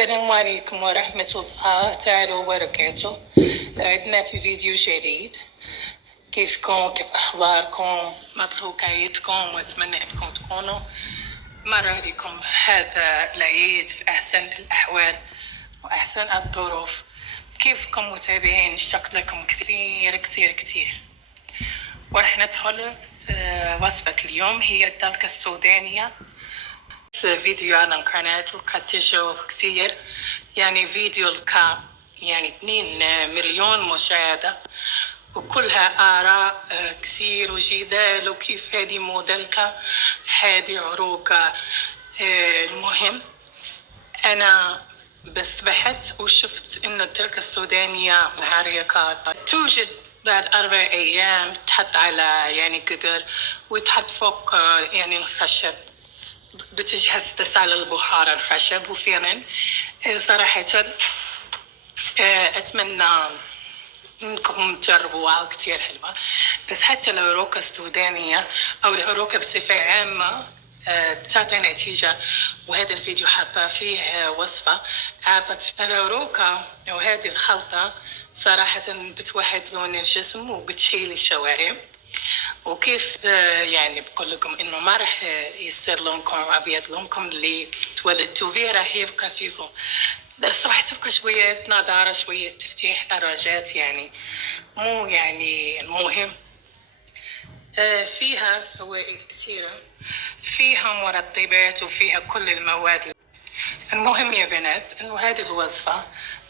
السلام عليكم ورحمة الله تعالى وبركاته. عدنا في فيديو جديد. كيفكم؟ كيف أخباركم؟ مبروك عيدكم وأتمنى أنكم تكونوا مر عليكم هذا العيد في أحسن الأحوال وأحسن الظروف. كيفكم متابعين؟ اشتقت لكم كثير كثير كثير. ورح ندخل في وصفة اليوم، هي الدلكة السودانية. فيديو على القناة لقد تجاوب كثير، يعني فيديو لقى يعني 2 مليون مشاهدة، وكلها آراء كثير وجدال وكيف هذه موديلك، هذه عروقة. المهم أنا بس بحثت وشفت إن الدلكة السودانية عريقة توجد بعد 4 أيام، تحط على يعني قدر وتحط فوق يعني الخشب، بتجهز بس على البخار الخشب. وفعلا صراحة أتمنى إنكم تجربوها، كتير حلوة. بس حتى العروق السودانية أو العروق بصفة عامة بتعطي نتيجة، وهذا الفيديو حابة فيه وصفة عابت العروقة وهذه الخلطة صراحة بتوحد لون الجسم وبتشيل الشوارب. وكيف يعني بقول لكم انه ما راح يصير لونكم ابيض، لونكم اللي تولدتوا به راح يبقى فيكم، بس راح تبقى شوية نضارة، شوية تفتيح درجات، يعني مو يعني المهم. فيها فوائد كثيرة، فيها مرطبات وفيها كل المواد. المهم يا بنات انه هذه الوصفة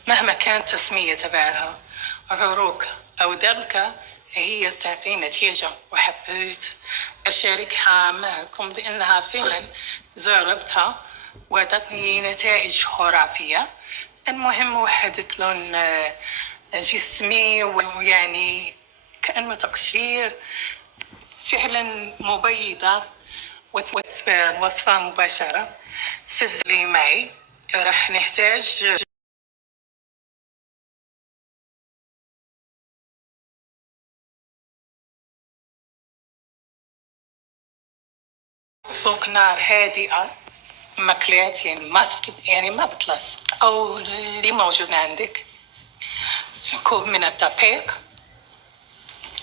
مهما كانت تسمية تبعها عروق او دلكة هي تعطي نتيجة، وحبيت أشاركها معكم لأنها فعلا جربتها وأعطتني نتائج خرافية. المهم وحدت لون جسمي، ويعني كأنه تقشير فعلا مبيضة. وتبع الوصفة مباشرة سجلي معي. راح نحتاج فوق نار هادئة مقليات، يعني ما بتلص، أو اللي موجود عندك. كوب من الدقيق،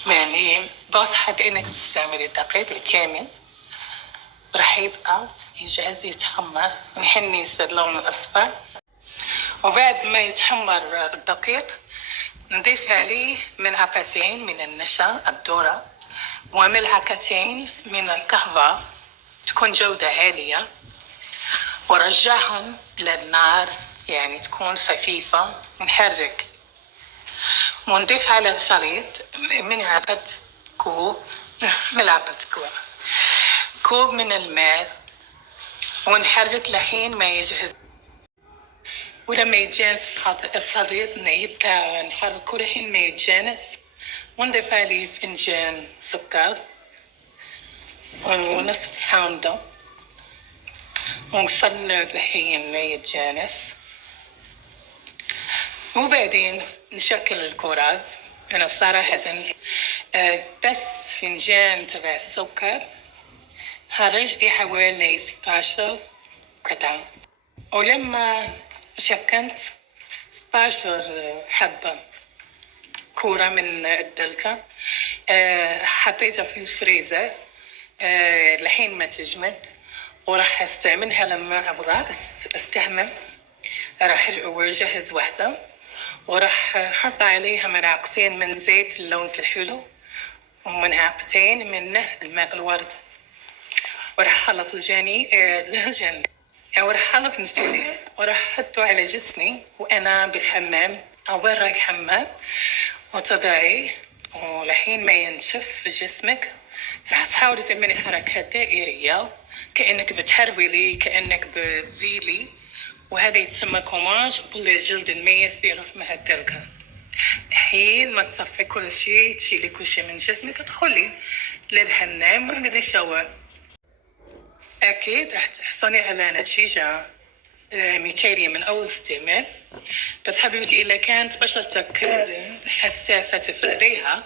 يعني بنصحك إنك تستعملي الدقيق الكامل، راح يبقى يجهز يتحمر نحن يصير لونه الأصفر. وبعد ما يتحمر الدقيق نضيف عليه ملعقتين من النشا الذرة وملعقتين من القهوة تكون جودة عالية، ورجعهم للنار يعني تكون خفيفة. نحرك ونضيف على الخليط كوب من الماء، ونحرك لحين ما يجهز. ولما يتجانس الخليط نبدأ نحركه لحين ما يتجانس، ونضيف عليه فنجان سكر ونصف حامضة، ونخلط لحين ما يتجانس. وبعدين نشكل الكرات. أنا صراحة بس فنجان تبع السكر خرجتي حوالي 16 قطعة، ولما شكلت 16 حبة كورة من الدلكة حطيتها في الفريزر لحين ما تجمد، وراح استعملها لما أبغى استحمم. راح أجهز واحدة وراح أحط عليها ملعقتين من زيت اللوز الحلو وملعقتين من الماء الورد، وراح أخلط الهجن وراح أخلط نسولي وراح أحطه على جسمي وأنا بالحمام أو برا الحمام، وتضعيه ولحين ما ينشف جسمك راح تحاولي تعملي حركات دائرية كأنك بتحرولي، كأنك بتزيلي، وهذا يتسمى كوماج بالجلد الميز بيعرف مع الدلكة. حين ما تصفي كل شيء تشيلي كل شيء من جسمك تدخلي للحمام واعملي شاور. أكيد راح تحصلي على نتيجة مثالية من أول استعمال. بس حبيبتي إذا كانت بشرتك حساسة تفاديها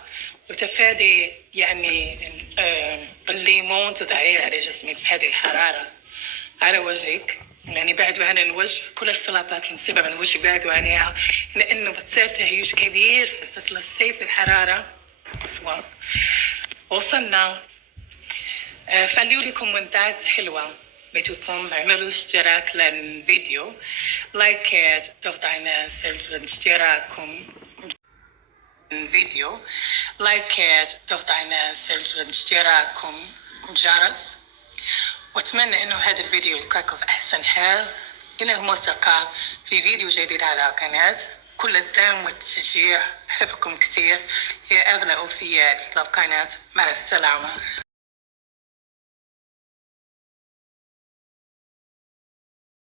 وتفادي يعني الليمون تضعيه على جسمك في هذه الحرارة على وجهك، يعني بعدوا عن الوجه، كل الفلابات اللي نسيبها من وجهك بعدوا عنها، لأنه بتصير تهيج كبير في فصل الصيف، الحرارة أسوأ. وصلنا. خلوا لي كومنتات حلوة بتكون، اعملوا اشتراك للفيديو، لايكات، تفضل الناس اشتراككم الفيديو، لايكات، تفضل الناس اشتراككم، جرس. واتمنى انه هذا الفيديو يلقاكم في احسن حال. الى الملتقى في فيديو جديد على قناة. كل الدعم والتشجيع، بحبكم كثير يا اغلى اوفياء للقناة. مع السلامة.